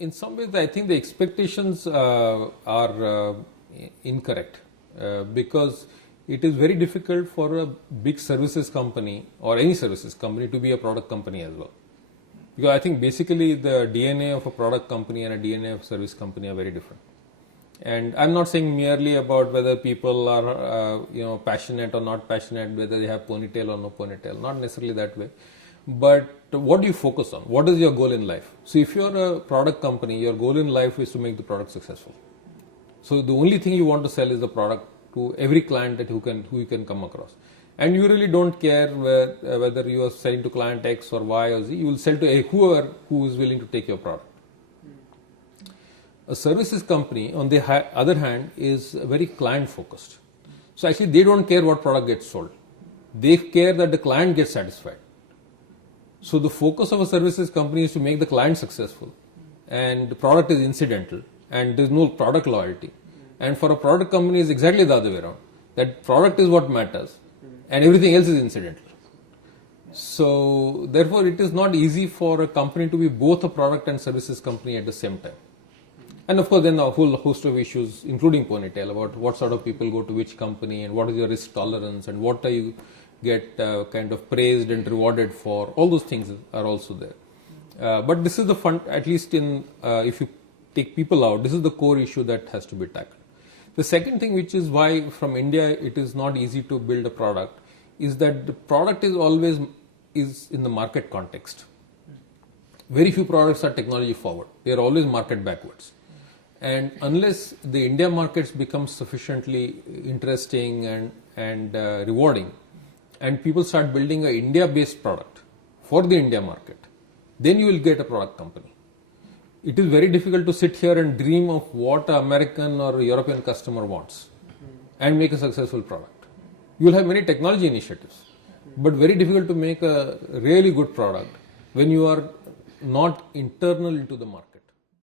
In some ways, I think the expectations are incorrect because it is very difficult for a big services company or any services company to be a product company as well. Because I think basically the DNA of a product company and a DNA of a service company are very different. And I'm not saying merely about whether people are passionate or not passionate, whether they have ponytail or no ponytail, not necessarily that way. But what do you focus on? What is your goal in life? So if you're a product company, your goal in life is to make the product successful. So the only thing you want to sell is the product to every client that who you can come across. And you really don't care whether you are selling to client X or Y or Z. You will sell to whoever who is willing to take your product. A services company, on the other hand, is very client focused. So actually they don't care what product gets sold. They care that the client gets satisfied. So the focus of a services company is to make the client successful, and the product is incidental, and there is no product loyalty. And for a product company, it's exactly the other way around. That product is what matters, and everything else is incidental. So therefore, it is not easy for a company to be both a product and services company at the same time. And of course, then a whole host of issues, including ponytail, about what sort of people go to which company and what is your risk tolerance and what are you get kind of praised and rewarded for. All those things are also there. But this is the fun, at least in if you take people out, this is the core issue that has to be tackled. The second thing, which is why from India it is not easy to build a product, is that the product is always in the market context. Very few products are technology forward. They are always market backwards. And unless the India markets become sufficiently interesting and rewarding, and people start building an India-based product for the India market, then you will get a product company. It is very difficult to sit here and dream of what an American or European customer wants and make a successful product. You will have many technology initiatives, but very difficult to make a really good product when you are not internal into the market.